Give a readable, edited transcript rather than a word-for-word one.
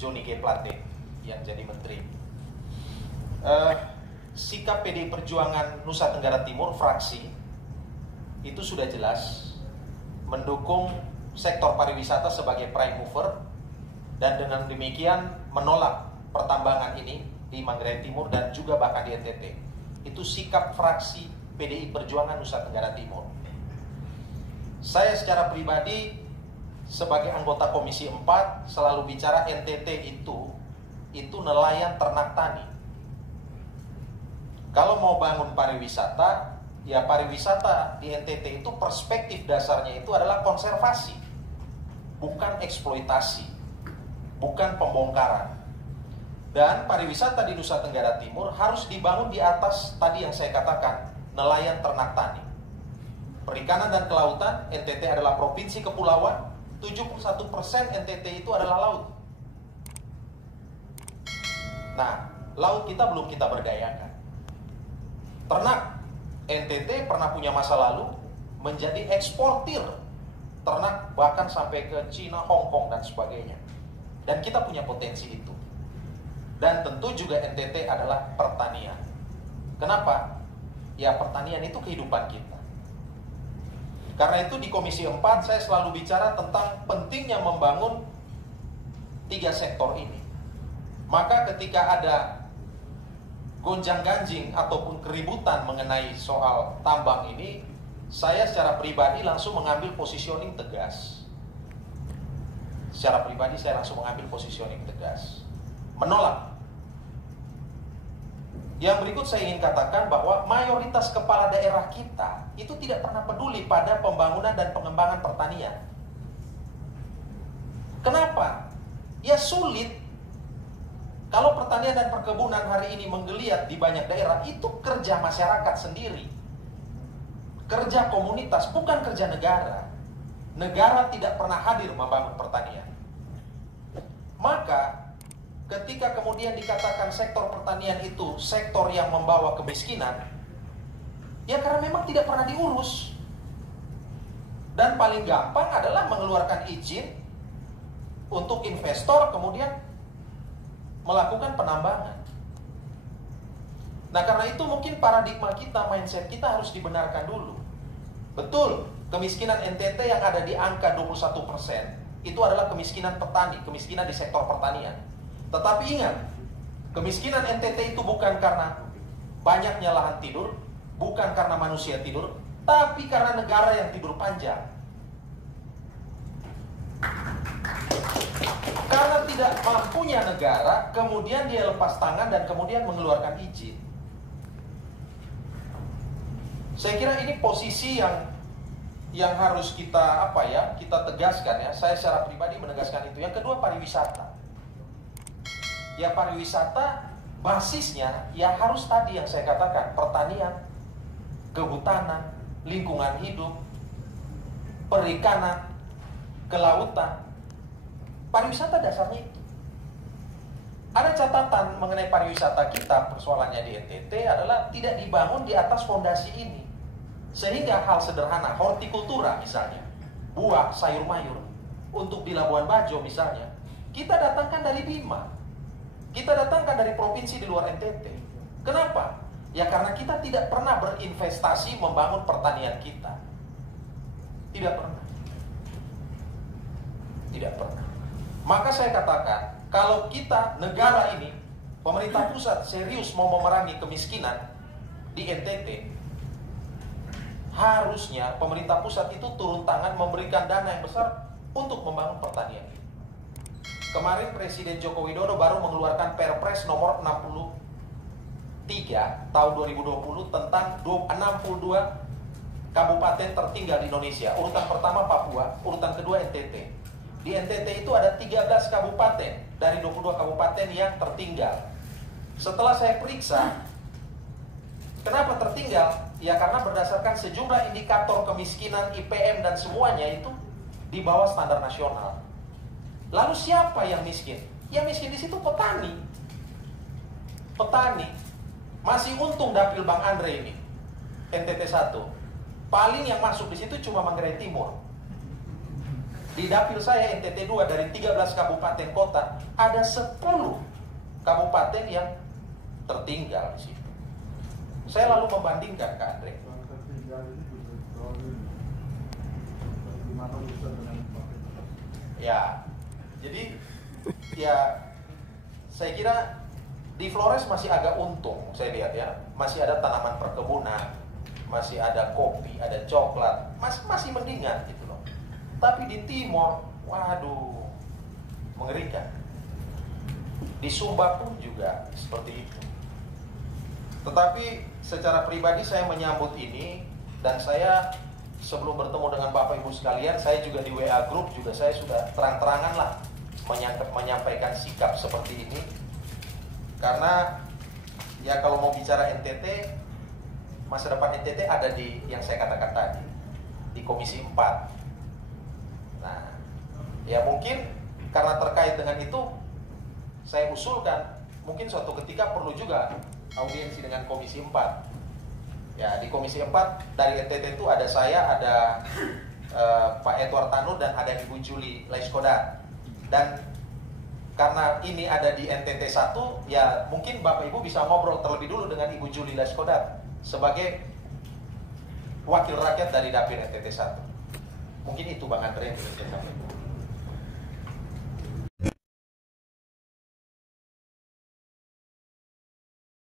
Johnny G. Plate yang jadi menteri. Sikap PDI Perjuangan Nusa Tenggara Timur fraksi itu sudah jelas mendukung sektor pariwisata sebagai prime mover, dan dengan demikian menolak pertambangan ini di Manggarai Timur dan juga bahkan di NTT. Itu sikap fraksi PDI Perjuangan Nusa Tenggara Timur. Saya secara pribadi sebagai anggota Komisi 4 selalu bicara NTT itu nelayan ternak tani. Kalau mau bangun pariwisata, ya pariwisata di NTT itu perspektif dasarnya itu adalah konservasi, bukan eksploitasi, bukan pembongkaran. Dan pariwisata di Nusa Tenggara Timur harus dibangun di atas tadi yang saya katakan, nelayan ternak tani. Perikanan dan kelautan, NTT adalah provinsi kepulauan, 71% NTT itu adalah laut. Nah, laut kita belum kita berdayakan. Ternak, NTT pernah punya masa lalu menjadi eksportir ternak bahkan sampai ke Cina, Hong Kong dan sebagainya. Dan kita punya potensi itu. Dan tentu juga NTT adalah pertanian. Kenapa? Ya pertanian itu kehidupan kita. Karena itu di Komisi 4 saya selalu bicara tentang pentingnya membangun 3 sektor ini. Maka ketika ada gonjang-ganjing ataupun keributan mengenai soal tambang ini, saya secara pribadi langsung mengambil positioning tegas. Secara pribadi saya langsung mengambil positioning tegas. Menolak. Yang berikut saya ingin katakan bahwa mayoritas kepala daerah kita itu tidak pernah peduli pada pembangunan dan pengembangan pertanian. Kenapa? Ya sulit. Kalau pertanian dan perkebunan hari ini menggeliat di banyak daerah, itu kerja masyarakat sendiri. Kerja komunitas, bukan kerja negara. Negara tidak pernah hadir membangun pertanian. Maka ketika kemudian dikatakan sektor pertanian itu sektor yang membawa kemiskinan, ya karena memang tidak pernah diurus. Dan paling gampang adalah mengeluarkan izin untuk investor kemudian melakukan penambangan. Nah karena itu mungkin paradigma kita, mindset kita harus dibenarkan dulu. Betul, kemiskinan NTT yang ada di angka 21% itu adalah kemiskinan petani, kemiskinan di sektor pertanian. Tetapi ingat, kemiskinan NTT itu bukan karena banyaknya lahan tidur, bukan karena manusia tidur, tapi karena negara yang tidur panjang. Karena tidak mampunya negara, kemudian dia lepas tangan dan kemudian mengeluarkan izin. Saya kira ini posisi yang harus kita kita tegaskan ya. Saya secara pribadi menegaskan itu. Yang kedua, pariwisata. Ya pariwisata basisnya ya harus tadi yang saya katakan, pertanian, kehutanan, lingkungan hidup, perikanan, kelautan. Pariwisata dasarnya itu. Ada catatan mengenai pariwisata kita, persoalannya di NTT adalah tidak dibangun di atas fondasi ini. Sehingga hal sederhana, hortikultura misalnya, buah, sayur mayur, untuk di Labuan Bajo misalnya, kita datangkan dari Bima. Kita datangkan dari provinsi di luar NTT. Kenapa? Ya karena kita tidak pernah berinvestasi membangun pertanian kita. Tidak pernah. Tidak pernah. Maka saya katakan, kalau kita, negara ini, pemerintah pusat serius mau memerangi kemiskinan di NTT, harusnya pemerintah pusat itu turun tangan memberikan dana yang besar untuk membangun pertanian. Kemarin Presiden Joko Widodo baru mengeluarkan Perpres nomor 63 tahun 2020 tentang 62 kabupaten tertinggal di Indonesia. Urutan pertama Papua, urutan kedua NTT. Di NTT itu ada 13 kabupaten dari 22 kabupaten yang tertinggal. Setelah saya periksa, kenapa tertinggal? Ya karena berdasarkan sejumlah indikator kemiskinan, IPM dan semuanya itu di bawah standar nasional. Lalu siapa yang miskin? Yang miskin di situ petani. Petani. Masih untung dapil Bang Andre ini, NTT 1. Paling yang masuk di situ cuma Manggarai Timur. Di dapil saya NTT 2 dari 13 kabupaten kota, ada 10 kabupaten yang tertinggal di situ. Saya lalu membandingkan, Kak Andre. Ya, jadi ya saya kira di Flores masih agak untung, saya lihat ya, masih ada tanaman perkebunan, masih ada kopi, ada coklat, masih mendingan gitu loh. Tapi di Timor, waduh, mengerikan. Di Sumba pun juga seperti itu. Tetapi secara pribadi saya menyambut ini, dan saya sebelum bertemu dengan Bapak Ibu sekalian, saya juga di WA Group juga saya sudah terang-terangan lah menyampaikan sikap seperti ini. Karena ya kalau mau bicara NTT, masa depan NTT ada di yang saya katakan tadi, di Komisi 4. Nah, ya mungkin karena terkait dengan itu, saya usulkan mungkin suatu ketika perlu juga audiensi dengan Komisi 4. Ya, di Komisi 4 dari NTT itu ada saya, ada Pak Edward Tanur, dan ada Ibu Julie Laiskodat. Dan karena ini ada di NTT 1, ya mungkin Bapak Ibu bisa ngobrol terlebih dulu dengan Ibu Julie Laiskodat sebagai wakil rakyat dari dapil NTT 1. Mungkin itu Bang Andre yang bisa saya sampaikan.